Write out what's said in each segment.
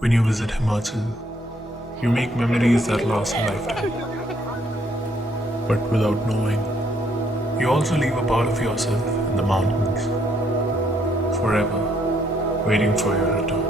When you visit Himachal, you make memories that last a lifetime. But without knowing, you also leave a part of yourself in the mountains, forever, waiting for your return.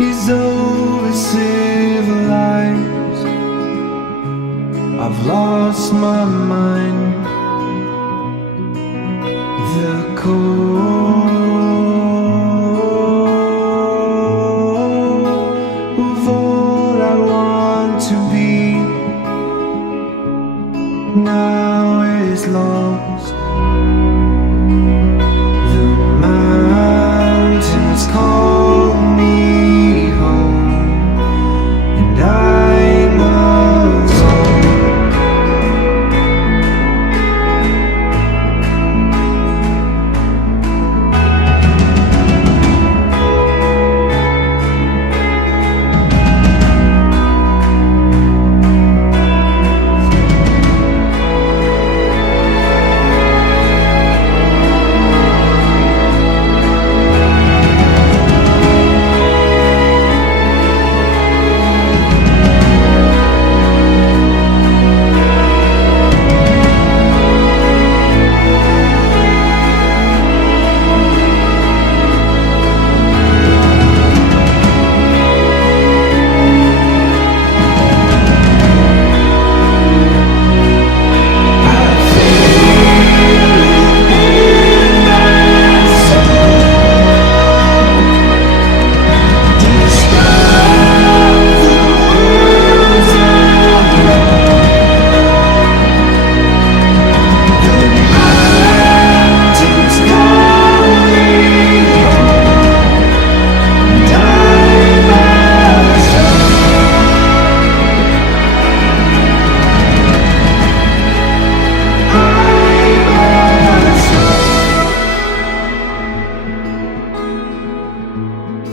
Is over civilized. I've lost my mind. The core of all I want to be now is lost. The mountains call me home, and I'm alone.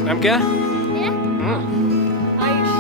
नाम क्या? आयुष